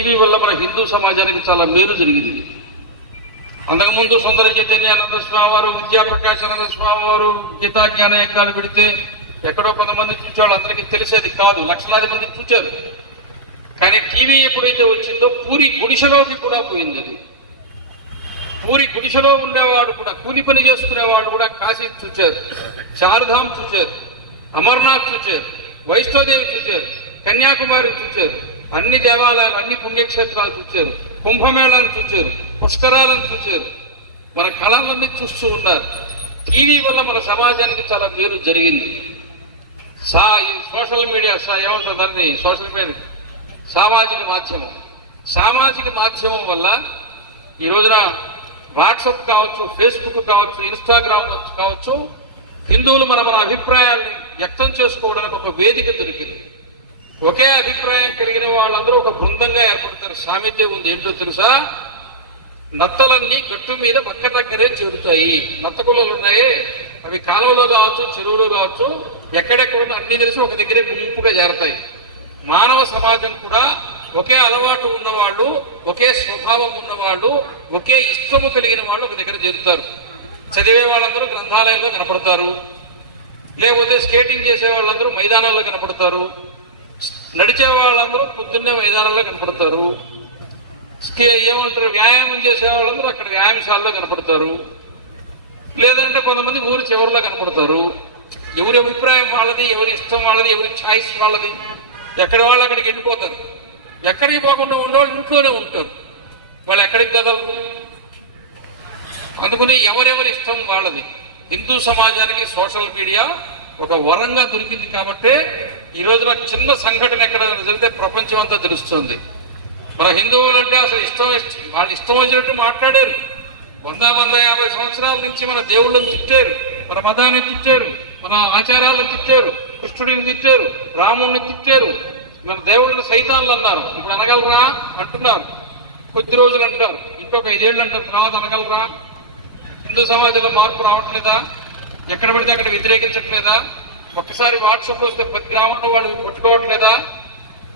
TV వల్ల మన హిందూ సమాజానికి చాలా మేలు జరిగింది. అంతకుముందు సుందర చైతన్య ఆనంద స్వామి వారు విద్యాప్రకాశ్ ఆనంద వారు గీతా జ్ఞాన యజ్ఞాలు పెడితే ఎక్కడో కొంతమంది చూసేవాళ్ళు అందరికీ తెలిసేది కాదు. లక్షలాది మంది చూచారు కానీ టీవీ ఎప్పుడైతే వచ్చిందో పూరి గుడిసెలోకి కూడా పోయింది అది. పూరి గుడిసెలో ఉండేవాడు కూడా కూలి పని చేసుకునేవాడు కూడా కాశీ చూచారు చారుధాం చూచారు అమర్నాథ్ చూచారు వైష్ణోదేవి చూచారు కన్యాకుమారి చూచారు అన్ని దేవాలయాలు అన్ని పుణ్యక్షేత్రాలు చూచారు. కుంభమేళాన్ని చూచారు. పుష్కరాలను చూచారు. మన కళలన్నీ చూస్తూ ఉన్నారు. టీవీ వల్ల మన సమాజానికి చాలా మేలు జరిగింది. సా ఈ సోషల్ మీడియా సా ఏమంటారు దాన్ని? Social media. సామాజిక మాధ్యమం. సామాజిక మాధ్యమం వల్ల ఈ రోజున వాట్సాప్ కావచ్చు ఫేస్బుక్ కావచ్చు ఇన్స్టాగ్రామ్ కావచ్చు హిందువులు మన మన అభిప్రాయాల్ని వ్యక్తం చేసుకోవడానికి ఒక వేదిక దొరికింది. ఒకే అభిప్రాయం కలిగిన వాళ్ళందరూ ఒక బృందంగా ఏర్పడతారు. సామెత్యం ఉంది. ఏంటో తెలుసా? నత్తలన్నీ గట్టు మీద పక్క దగ్గరే చేరుతాయి. నత్తకులలు ఉన్నాయి. అవి కాలువలో కావచ్చు చెరువులో కావచ్చు ఎక్కడెక్కడ ఉన్న అన్ని తెలిసి ఒక దగ్గరే గుంపుగా చేరతాయి మానవ సమాజం కూడా ఒకే అలవాటు ఉన్నవాళ్ళు ఒకే స్వభావం ఉన్నవాళ్ళు ఒకే ఇష్టము కలిగిన వాళ్ళు ఒక దగ్గర చేరుతారు. చదివే వాళ్ళందరూ గ్రంథాలయంలో కనపడతారు. లేకపోతే స్కేటింగ్ చేసే వాళ్ళందరూ మైదానాల్లో కనపడతారు. నడిచే వాళ్ళందరూ పొద్దున్నే మైదానాల్లో కనపడతారు. ఏమంటారు వ్యాయామం చేసే వాళ్ళందరూ అక్కడ వ్యాయామశాలలో కనపడతారు. లేదంటే కొంతమంది ఊరి చివరిలో కనపడతారు. ఎవరి అభిప్రాయం వాళ్ళది ఎవరి ఇష్టం వాళ్ళది ఎవరి ఛాయిస్ వాళ్ళది. ఎక్కడ వాళ్ళు అక్కడికి వెళ్ళిపోతారు. ఎక్కడికి పోకుండా ఉండేవాళ్ళు ఇంట్లోనే ఉంటారు. వాళ్ళు ఎక్కడికి కదలరు అందుకని ఎవరెవరి ఇష్టం వాళ్ళది. హిందూ సమాజానికి సోషల్ మీడియా ఒక వరంగా దొరికింది కాబట్టే ఈ రోజున చిన్న సంఘటన ఎక్కడ జరిగితే ప్రపంచం అంతా తెలుస్తుంది. మన హిందువులు అంటే అసలు ఇష్టం వాళ్ళు ఇష్టం వచ్చినట్టు మాట్లాడారు. వంద వంద యాభై సంవత్సరాల నుంచి మన దేవుళ్ళని తిట్టారు. మన మతాన్ని తిట్టారు. మన ఆచారాలను తిట్టారు. కృష్ణుడిని తిట్టారు. రాముడిని తిట్టారు. మన దేవుళ్ళని సైతాన్లు అన్నారు. ఇప్పుడు అనగలరా? అంటున్నారు. కొద్ది రోజులు అంటారు ఇంకొక ఐదేళ్ళు అంటారు తర్వాత అనగలరా? హిందూ సమాజంలో మార్పు రావట్లేదా? ఎక్కడ పడితే అక్కడ వ్యతిరేకించట్లేదా? ఒక్కసారి వాట్సాప్ వస్తే ప్రతి గ్రామంలో వాళ్ళు పట్టుకోవట్లేదా?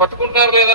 పట్టుకుంటారు లేదా?